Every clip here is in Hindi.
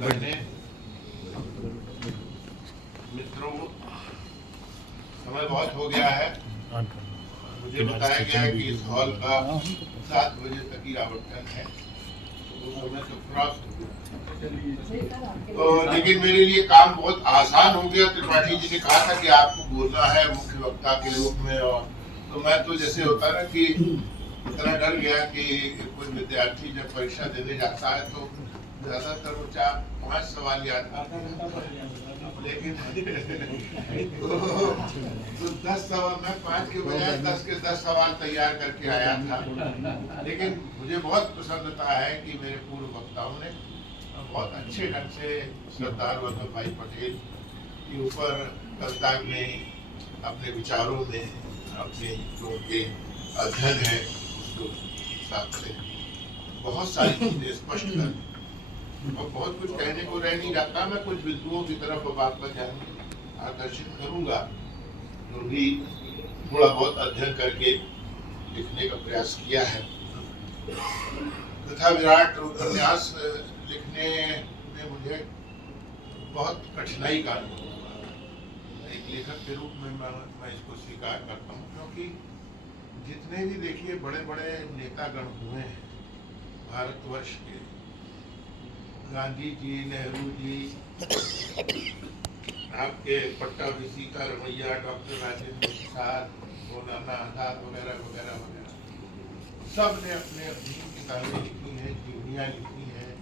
बहनें, मित्रों, समय बहुत हो गया है। मुझे बताया गया है कि इस हॉल का 7 बजे तक ही आवंटन है, तो समय तो क्रॉस हो गया। तो लेकिन मेरे लिए काम बहुत आसान हो गया। त्रिपाठी जी ने कहा था कि आपको बोलना है मुख्य वक्ता के रूप में, और तो मैं तो जैसे होता ना कि इतना डर गया कि कोई विद्यार्थी जब परीक्षा देने जाता है तो ज्यादातर वो 4-5 सवाल याद करता है, लेकिन तो 10 सवाल, मैं 5 के बजाय 10 के 10 सवाल तैयार करके आया था। लेकिन मुझे बहुत प्रसन्नता है कि मेरे पूर्व वक्ताओं ने बहुत अच्छे ढंग से सरदार वल्लभ भाई पटेल के ऊपर कविता में, अपने विचारों में, अपने जो उनके अध्ययन है उसको साथ से बहुत सारी चीजें स्पष्ट कर, और बहुत कुछ कहने को रह नहीं जाता। मैं कुछ बिंदुओं की तरफ अब आपका ध्यान आकर्षित करूंगा, जो भी थोड़ा बहुत अध्ययन करके लिखने का प्रयास किया है। तथा विराट उपन्यास लिखने में मुझे बहुत कठिनाई का अनुभव हुआ। एक लेखक के रूप में मैं इसको स्वीकार करता हूँ, क्योंकि जितने भी देखिए बड़े बड़े नेतागण हुए हैं भारतवर्ष के, गांधी जी, नेहरू जी, आपके पट्टाभिषेक का रमैया, डॉक्टर राजेंद्र प्रसाद, मौलाना आजाद वगैरह वगैरह वगैरह, सब ने अपने अपनी किताबें लिखी हैं, जीवनियाँ लिखी हैं।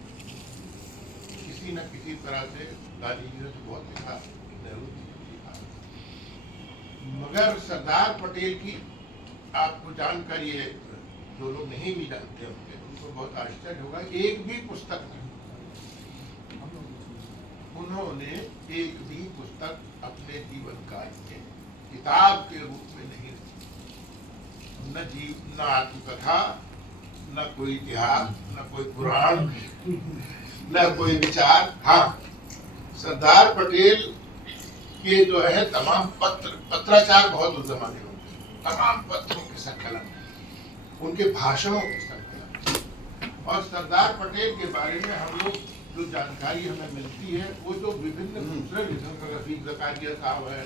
किसी न किसी तरह से गांधी जी ने तो बहुत लिखा, नेहरू जी ने लिखा, मगर सरदार पटेल की आपको जानकर, ये जो लोग नहीं भी जानते होंगे उनको बहुत आश्चर्य होगा, एक भी पुस्तक नहीं, उन्होंने एक भी पुस्तक अपने जीवन काल में किताब के रूप में नहीं लिखी। न आत्मकथा, न कोई इतिहास, न कोई पुराण, न कोई विचार। हाँ, सरदार पटेल के जो है तमाम पत्राचार बहुत उस जमाने में, तमाम पत्रों के संकलन, उनके भाषणों के संकलन, और सरदार पटेल के बारे में हम लोग जो जानकारी हमें मिलती है वो जो विभिन्न दूसरे लेखक, रफीक ज़कारिया साहब है,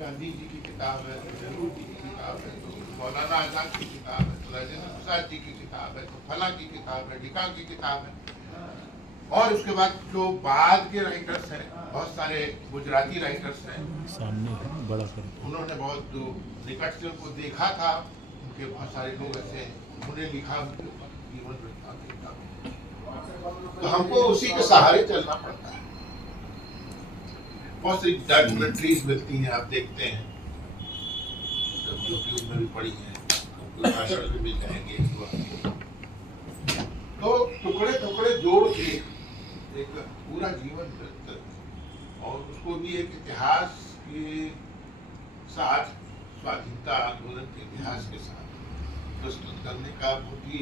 गांधी जी की किताब है, नेहरू जी की किताब है, तो मौलाना आजाद की किताब है, तो राजेंद्र प्रसाद जी की किताब है, तो फला की किताब है, डिका की किताब है, और उसके बाद जो बाद के राइटर्स हैं, बहुत सारे गुजराती राइटर्स हैं, सामने बड़ा कर, उन्होंने बहुत जो निकट से उनको देखा था, उनके बहुत सारे लोग ऐसे उन्होंने लिखा जीवन वृत्तांत, तो हमको उसी के सहारे चलना पड़ता है। बहुत सी डॉक्यूमेंट्रीज मिलती हैं, आप देखते हैं, जो कि उसमें भी पड़ी हैं, कुछ भाषण भी मिल जाएंगे। तो टुकड़े टुकड़े जोड़ के एक पूरा जीवन वृत्त, और उसको भी एक इतिहास के साथ, स्वाधीनता आंदोलन के इतिहास के साथ प्रस्तुत करने का बहुत ही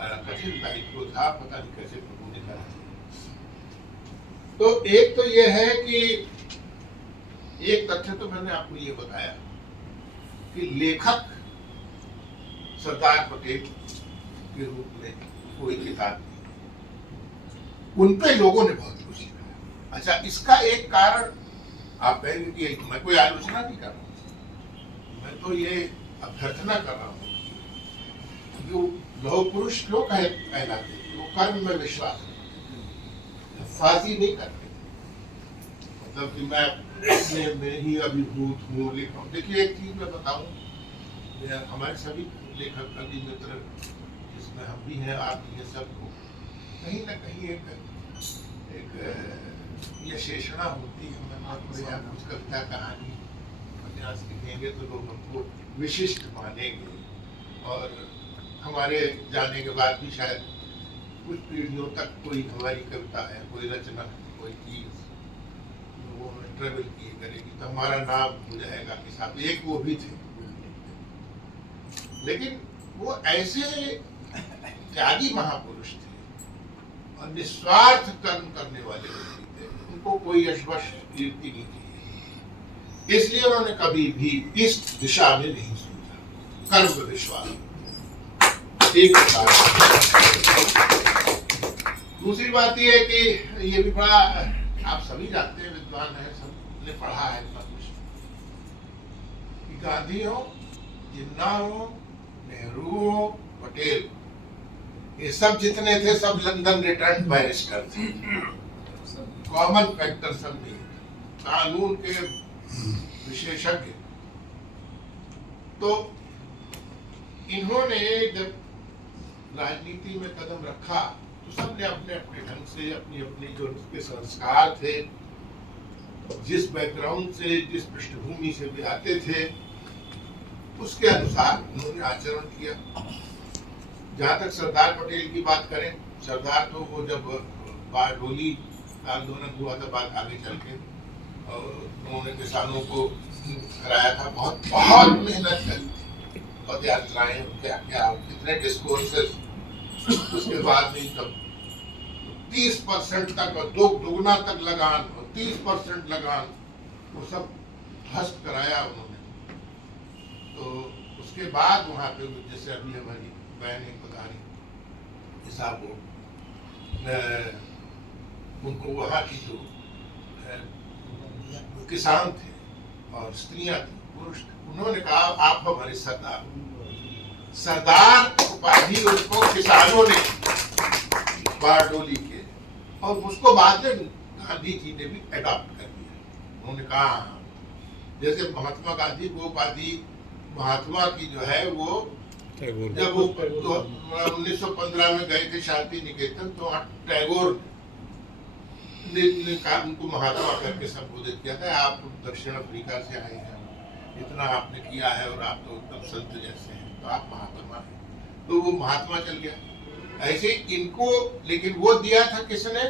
कठिन दायित्व था। पता नहीं कैसे प्रभु ने करा। तो एक तो यह है कि एक तथ्य तो मैंने आपको ये बताया कि लेखक सरदार पटेल के रूप में कोई किताब नहीं, उन पे लोगों ने बहुत कुछ लिखा। अच्छा, इसका एक कारण आप कहेंगे कि मैं कोई आलोचना नहीं कर रहा हूँ, मैं तो ये अभ्यर्थना कर रहा हूँ, जो लौह पुरुष क्यों कहलाते, वो कर्म में विश्वास है, फांसी नहीं करते, मतलब कि मैं अपने में ही अभिभूत हूँ, लिख रहा हूँ। देखिए एक चीज मैं बताऊं, हमारे सभी लेखक कवि मित्र, जिसमें हम भी हैं, आप भी हैं, सबको कहीं ना कहीं एक ये शेषणा होती है। मैं कुछ कविता कहानी उपन्यास लिखेंगे तो लोग हमको विशिष्ट मानेंगे, और हमारे जाने के बाद भी शायद कुछ पीढ़ियों तक कोई हमारी कविता है, कोई रचना, कोई चीज लोगों में ट्रेवल किए करेगी, तो हमारा नाम हो जाएगा कि साहब एक वो भी थे। लेकिन वो ऐसे त्यागी महापुरुष थे और निस्वार्थ कर्म करने वाले व्यक्ति थे, उनको कोई यशवश कीर्ति नहीं थी, इसलिए उन्होंने कभी भी इस दिशा में नहीं सोचा। कर्म विश्वास एक दूसरी बात ये है कि ये भी बड़ा, आप सभी जानते हैं, विद्वान है, सबने पढ़ा है इतना कुछ, कि गांधी हो, जिन्ना हो, नेहरू हो, पटेल, ये सब जितने थे सब लंदन रिटर्न बैरिस्टर थे। कॉमन फैक्टर सब नहीं, कानून के विशेषज्ञ। तो इन्होंने जब राजनीति में कदम रखा तो सबने अपने अपने ढंग से, अपनी अपनी जो उनके संस्कार थे, जिस बैकग्राउंड से, जिस पृष्ठभूमि से भी आते थे, उसके अनुसार उन्होंने आचरण किया। जहाँ तक सरदार पटेल की बात करें, सरदार तो वो जब बारडोली आंदोलन हुआ था, बात आगे चल के, और उन्होंने किसानों को हराया था, बहुत बहुत मेहनत करी थी, पद यात्राएं, क्या क्या कितने डिस्कोर्सेस, उसके बाद भी तब 30% तक, दोगुना तक लगान, 30% लगान, वो सब ध्वस्त कराया उन्होंने। तो उसके बाद वहाँ पे जैसे अभी हमारी बहन एक बता रही साहब, उनको वहाँ की जो किसान थे और स्त्रियां थी, पुरुष थे, उन्होंने कहा आप हमारे सरदार। सरदार उपाधि उनको किसानों ने बारडोली के, और उसको बाद में गांधी जी ने भी अडॉप्ट कर दिया। उन्होंने कहा जैसे महात्मा गांधी को उपाधि महात्मा की जो है वो, जब वो 1915 में गए थे शांति निकेतन, तो टैगोर ने कहा, उनको महात्मा करके संबोधित किया था, आप दक्षिण अफ्रीका से आए हैं, इतना आपने किया है और आप तो एकदम संत जैसे हैं, तो आप महात्मा हैं। तो वो महात्मा चल गया। ऐसे इनको, लेकिन वो दिया था किसने?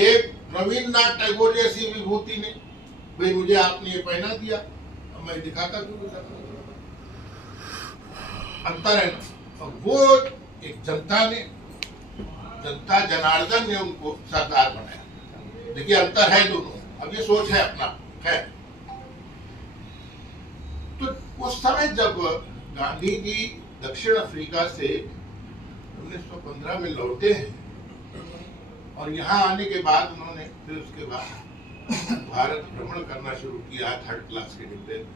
एक रविन्द्रनाथ टैगोर जैसी विभूति ने, भाई मुझे आपने ये पहना दिया, अब मैं दिखाता क्यों? अंतर है ना। वो एक जनता ने, जनता जनार्दन ने उनको सरदार बनाया। देखिए अंतर है दोनों, अब ये सोच है अपना है। तो उस समय जब गांधी जी दक्षिण अफ्रीका से 1915 में लौटे हैं, और यहाँ आने के बाद उन्होंने फिर उसके बाद भारत भ्रमण करना शुरू किया, 3rd क्लास के डिब्बे में,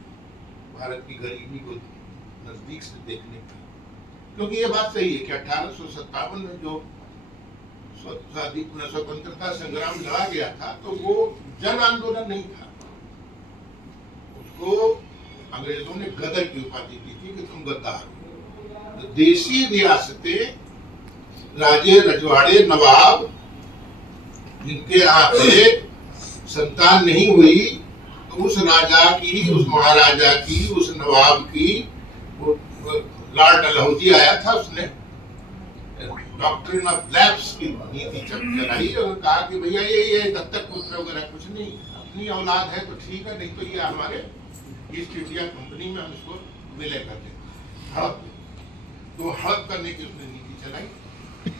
भारत की गरीबी को नजदीक से देखने का। क्योंकि ये बात सही है कि 1857 में जो स्वतंत्रता संग्राम लड़ा गया था, तो वो जन आंदोलन नहीं था। उसको अंग्रेजों ने गदर की उपाधि दी थी कि तुम गद्दार हो। तो देशी रियासतें, राजे रजवाड़े, नवाब, जिनके यहाँ पे संतान नहीं हुई, तो उस राजा की, उस महाराजा की, उस नवाब की, लॉर्ड डलहौजी आया था, उसने डॉक्ट्रिन ऑफ लैप्स की नीति चलाई और कहा कि भैया ये दत्तक पुत्र वगैरह कुछ नहीं, अपनी औलाद है तो ठीक है, नहीं तो ये हमारे ईस्ट इंडिया कंपनी में हम इसको विलय कर दें, हड़प। तो हड़प करने की उसने नीति चलाई।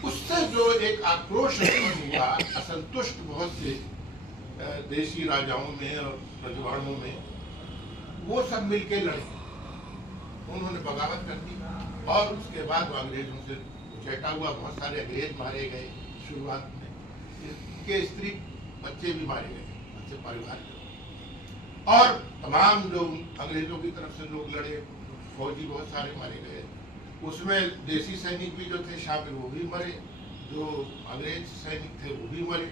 उससे जो एक आक्रोश हुआ, असंतुष्ट बहुत से देशी राजाओं में और रजवाड़ों में, वो सब मिलके लड़े, उन्होंने बगावत कर दी, और उसके बाद अंग्रेजों से चेटा हुआ, बहुत सारे अंग्रेज मारे गए शुरुआत में, उनके स्त्री बच्चे भी मारे गए, बच्चे परिवार के, और तमाम जो अंग्रेजों की तरफ से लोग लड़े, फौजी बहुत सारे मारे गए, उसमें देसी सैनिक भी जो थे शामिल, वो भी मरे, जो अंग्रेज सैनिक थे वो भी मरे।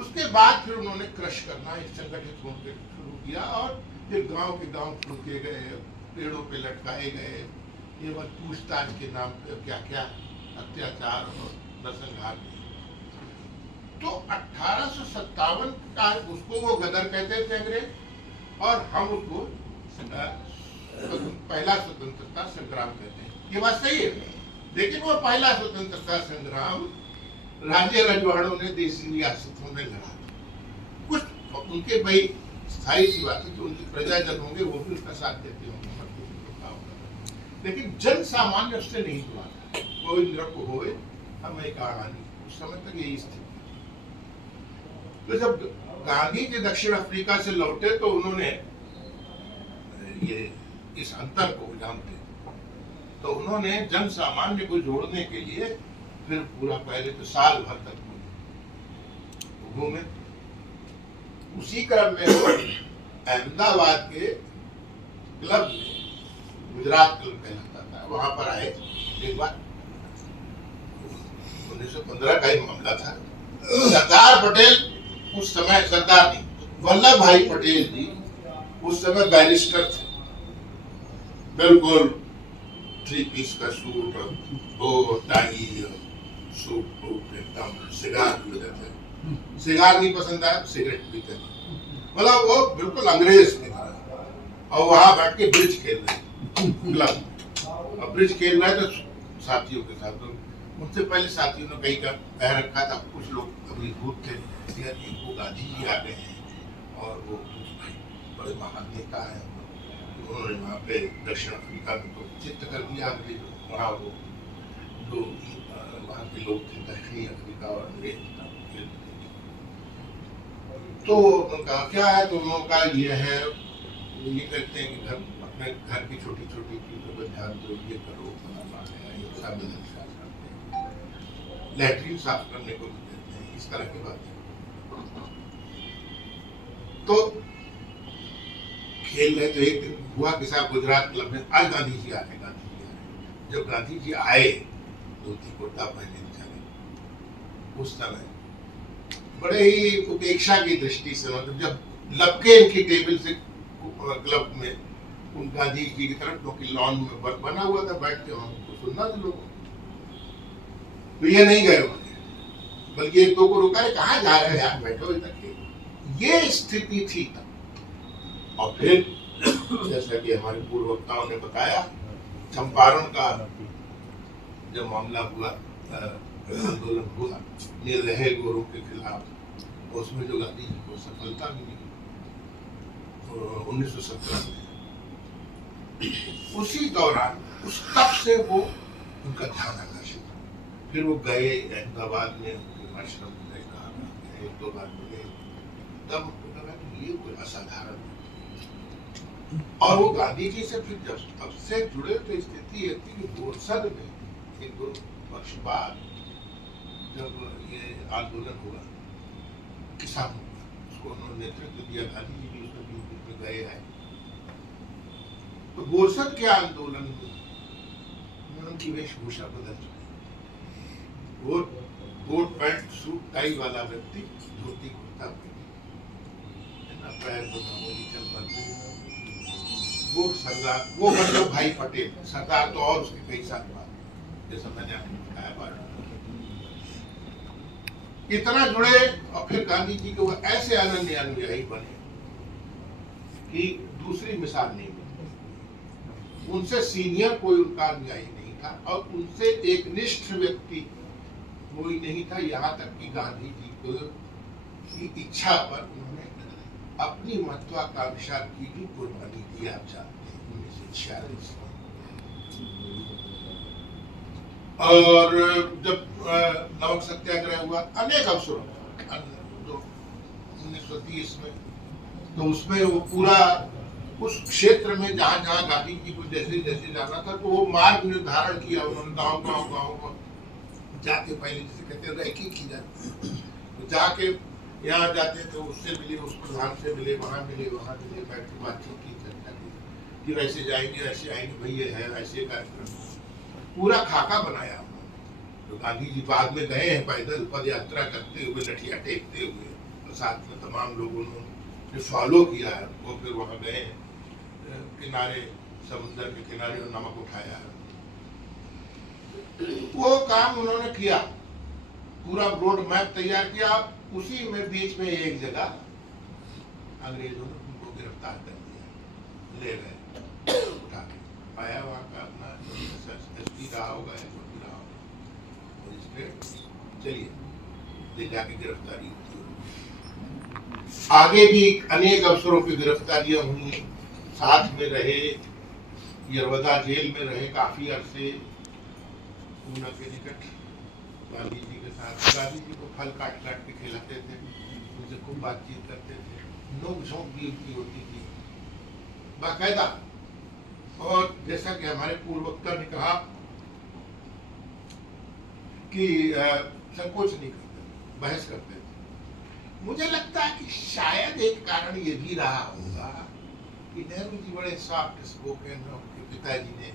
उसके बाद फिर उन्होंने क्रश करना, एक संगठित होकर शुरू किया, और फिर गांव के गांव फूके गए, पेड़ों पे लटकाए गए, ये बस पूछताछ के नाम पे क्या क्या अत्याचार और नरसंहार। तो 1857 का उसको वो गदर कहते थे अंग्रेज, और हम उसको पहला स्वतंत्रता संग्राम कहते हैं। ये बात सही है, लेकिन वो पहला स्वतंत्रता संग्राम राज्य रजवाड़ों ने देशी रियासतों में लड़ा। कुछ उनके भाई स्थायी सी बात है कि उनके प्रजाजन होंगे, वो भी उसका साथ देते होंगे, लेकिन जन सामान्य उससे नहीं हुआ था। कोई नृप होए हमें कहानी, उस समय तक यही स्थिति। तो जब गांधी जी दक्षिण अफ्रीका से लौटे तो उन्होंने ये इस अंतर को जानते, तो उन्होंने जन सामान्य को जोड़ने के लिए फिर पूरा, पहले तो साल भर तक घूमे। उसी क्रम में वो अहमदाबाद के क्लब में, गुजरात क्लब कहलाता था, वहां पर आए एक बार। 1915 का ही मामला था। सरदार पटेल उस समय, सरदार नहीं, वल्लभ भाई पटेल जी उस समय बैरिस्टर थे। बिल्कुल 3 पीस का सूट और वो टाई और सूट एकदम, सिगार भी होते थे। सिगार नहीं पसंद आया, सिगरेट पीते थे। मतलब वो बिल्कुल अंग्रेज की तरह। और वहां बैठ के ब्रिज खेल रहे क्लब। अब ब्रिज खेल रहे थे साथियों के साथ। उनसे पहले साथियों ने कहीं का कह रखा था, कुछ लोग अभी भूत थे, वो गांधी जी आ गए हैं और वो भाई बड़े महान नेता है। उन्होंने वहाँ पे दक्षिण अफ्रीका में तो चित्त कर दिया। वहाँ वो जो वहाँ के लोग थे दक्षिणी अफ्रीका और अंग्रेज, तो उन्होंने कहा क्या है, तो उन्होंने कहा ये है, ये कहते हैं कि घर, अपने घर की छोटी छोटी चीजों पर ध्यान दो, ये करो, लैट्रिन साफ करने को भी देते हैं, इस तरह की बातें। तो खेल रहे तो एक दिन हुआ कि साहब गुजरात क्लब में आज गांधी जी आ रहे, गांधी जी आ रहे। जब गांधी जी आए, धोती कुर्ता पहने चले, उस समय बड़े ही उपेक्षा की दृष्टि से, मतलब जब लपके इनकी टेबल से क्लब में उन गांधी जी की तरफ, क्योंकि लॉन में बना हुआ था, बैठ के हमको सुनना था लोगों। तो ये नहीं गए वहां, बल्कि एक दो को रोका, कहाँ जा रहे हैं यार, बैठो इधर। ये स्थिति थी तब। और फिर जैसा कि हमारे पूर्व वक्ताओं ने बताया, चंपारण का जब मामला हुआ, आंदोलन हुआ निर्दय गोरों के खिलाफ, उसमें जो गांधी जी को सफलता मिली 1917 में, उसी दौरान उस तब से वो उनका ध्यान आकर्षित। फिर वो गए अहमदाबाद में, उनके आश्रम में गए, एक दो बार मिले, तब उनको लगा कि ये कोई असाधारण है। और वो गांधी जी से फिर जब तब से जुड़े, तो स्थिति ये थी कि बोरसद में एक 2 वर्ष बाद जब ये आंदोलन हुआ किसानों का, उसको उन्होंने नेतृत्व दिया, गांधी जी भी उसमें बीच में गए हैं। तो बोरसद के आंदोलन में उनकी वेशभूषा बदल चुकी। वो कोट पैंट सूट टाई वाला व्यक्ति, धोती कुर्ता पहने, पैर में मामूली चप्पल, वो सरदार, वो वल्लभ भाई पटेल, सरदार तो और उसके कई साल बाद, जैसा मैंने आपको बताया बार। इतना जुड़े, और फिर गांधी जी के वो ऐसे अनन्य अनुयायी बने कि दूसरी मिसाल नहीं मिली। उनसे सीनियर कोई उनका अनुयायी नहीं था, और उनसे एक निष्ठ व्यक्ति कोई नहीं था। यहाँ तक कि गांधी जी को की इच्छा पर उन्होंने अपनी महत्वाकांक्षा की भी कुर्बानी दी। आप जानते हैं 1946 में। और जब नमक सत्याग्रह हुआ, अनेक अवसरों, तो 1930 में, तो उसमें वो पूरा उस क्षेत्र में जहाँ जहाँ गांधी जी को जैसे जैसे जाना था, तो वो मार्ग निर्धारण किया उन्होंने। गाँव गाँव गाँव जाके, पहले जैसे कहते रैकी की जाती, तो जाके यहाँ जाते थे, उससे मिले, उस प्रधान से मिले, वहाँ मिले, वहाँ मिले, बैठ के बातचीत की, चर्चा की कि वैसे जाएंगे, ऐसे आएंगे, भैया है ऐसे कार्यक्रम, पूरा खाका बनाया उन्होंने। तो गांधी जी बाद में गए हैं पैदल पद यात्रा करते हुए, लठिया टेकते हुए, और साथ में तमाम लोगों ने फॉलो किया है। वो फिर वहाँ गए किनारे, समुद्र के किनारे, और नमक उठाया है। वो काम उन्होंने किया, पूरा रोड मैप तैयार किया। उसी में बीच में एक जगह अंग्रेजों ने उनको गिरफ्तार कर दिया, ले गए उठा के, आया वहाँ का अपना एसपी रहा होगा या जो भी रहा होगा, और इसमें चलिए ले जाके गिरफ्तारी होती। आगे भी अनेक अवसरों पर गिरफ्तारियां हुई, साथ में रहे, यरवदा जेल में रहे काफी अरसे, पूना के निकट गांधी जी के साथ। गांधी जी को फल काट काट के खिलाते थे, उनसे खूब बातचीत करते थे, नोक झोंक भी उनकी होती थी बाकायदा। और जैसा कि हमारे पूर्ववक्ता ने कहा कि संकोच नहीं करते, बहस करते थे। मुझे लगता है कि शायद एक कारण ये भी रहा होगा कि नेहरू जी बड़े सॉफ्ट स्पोकन, उनके पिताजी ने,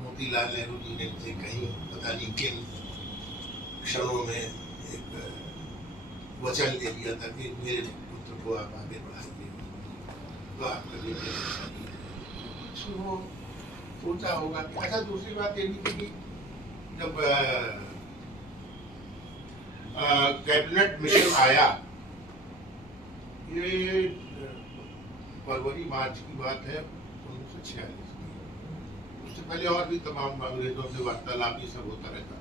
मोतीलाल नेहरू जी ने मुझे कहीं पता नहीं किन क्षणों में एक वचन ले लिया था कि मेरे पुत्र को आप आगे बढ़ाइए, तो आप कभी वो सोचा होगा कि अच्छा। दूसरी बात ये भी थी कि जब कैबिनेट मिशन आया, ये फरवरी मार्च की बात है 1946 की। उससे पहले और भी तमाम अंग्रेजों से वार्तालाप ये सब होता रहता।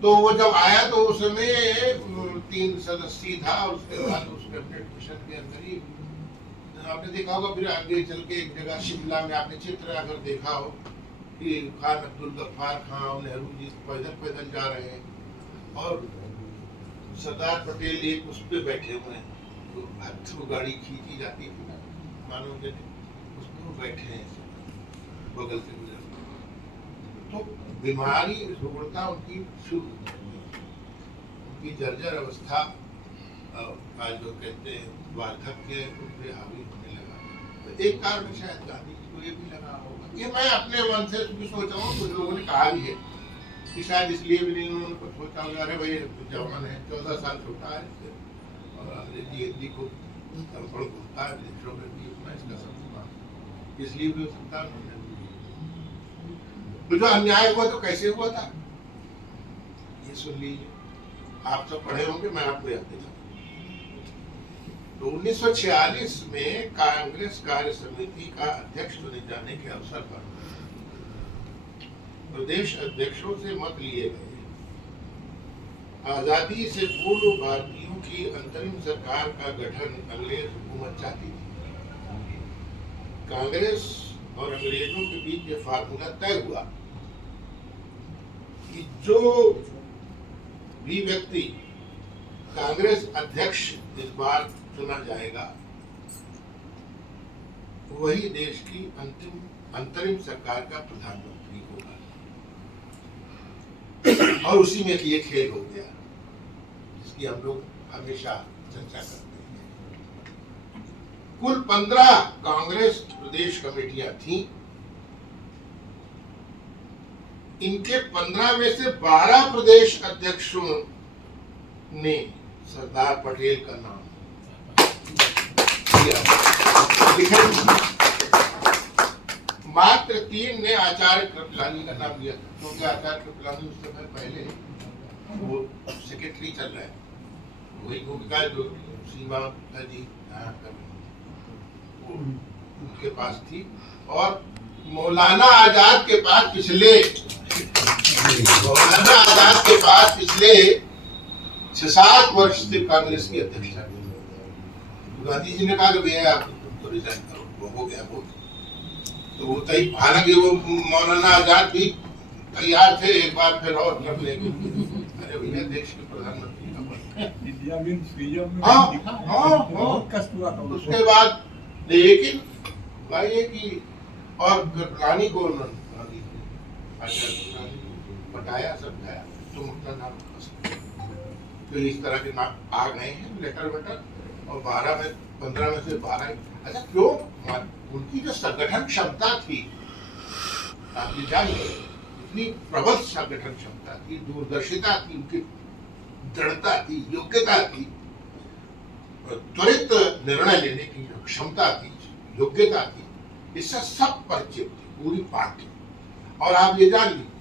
तो वो जब आया तो उस समय 3 सदस्य था, और उसके बाद उस कैबिनेट मिशन के अंदर ही आपने देखा होगा, फिर आगे चल के एक जगह शिमला में आपने चित्र अगर देखा हो कि खान अब्दुल गफ्फार खान और नेहरू जी पैदल पैदल जा रहे हैं और सरदार पटेल एक उस पर बैठे हुए हैं, तो गाड़ी खींची जाती थी ना, मानो उस पर बैठे हैं बगल से गुजर। तो बीमारी रुग्णता उनकी शुरू, उनकी जर्जर अवस्था, आज जो कहते हैं वार्धक्य, उन पे हावी होने लगा। तो एक कारण शायद गांधी जी को ये भी लगा होगा, ये मैं अपने मन से भी सोचा हूँ, कुछ लोगों ने कहा भी है कि शायद इसलिए भी नहीं उन्होंने सोचा होगा, अरे भाई जवान है, 14 साल छोटा है, और अंग्रेजी हिंदी को अनपढ़ बोलता है, विदेशों में भी उतना इसका समझ, इसलिए भी हो सकता है। तो जो अन्याय हुआ तो कैसे हुआ था ये सुन लीजिए, आप सब पढ़े होंगे, मैं आपको याद दिलाऊं। तो 1946 में कांग्रेस कार्य समिति का अध्यक्ष चुने जाने के अवसर पर प्रदेश अध्यक्षों से मत लिए गए। आजादी से पूर्व भारतीयों की अंतरिम सरकार का गठन अंग्रेज हुकूमत चाहती थी। कांग्रेस और अंग्रेजों के बीच ये फार्मूला तय हुआ कि जो भी व्यक्ति कांग्रेस अध्यक्ष इस बार चुना जाएगा, वही देश की अंतरिम सरकार का प्रधानमंत्री होगा। और उसी में ये खेल हो गया जिसकी हम लोग हमेशा चर्चा करते हैं। कुल 15 कांग्रेस प्रदेश कमेटियां थीं। इनके 15 में से 12 प्रदेश अध्यक्षों ने सरदार पटेल का नाम दिया, मात्र 3 ने आचार्य कृपलानी का नाम दिया, क्योंकि आचार्य कृपलानी उस समय पहले वो सेक्रेटरी चल रहे हैं, वही भूमिका जो सीमा जी वो उनके पास थी। और मौलाना आजाद के पास पिछले 6-7 वर्ष से कांग्रेस की अध्यक्षता की। गांधी जी ने कहा कि भैया आप तो रिजाइन करो, वो हो गया वो। तो वो तय, हालांकि वो मौलाना आजाद भी तैयार थे एक बार फिर और कर लेंगे, अरे भैया देश के प्रधानमंत्री का पद। हाँ, उसके बाद लेकिन ये कि और रानी को बताया, समझाया, तुम अपना नाम तो इस तरह के नाम आ गए हैं लेटर वेटर, और 15 में से 12। अच्छा, क्यों? उनकी जो संगठन क्षमता थी, आप ये जानिए, इतनी प्रबल संगठन क्षमता थी, दूरदर्शिता थी, उनकी दृढ़ता थी, योग्यता थी, त्वरित निर्णय लेने की जो क्षमता थी, योग्यता थी, इससे सब परिचित थी पूरी पार्टी। और आप ये जान लीजिए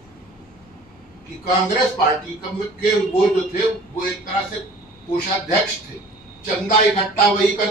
कि कांग्रेस पार्टी के वो जो थे वो एक तरह से कोषाध्यक्ष थे, चंदा इकट्ठा वही करते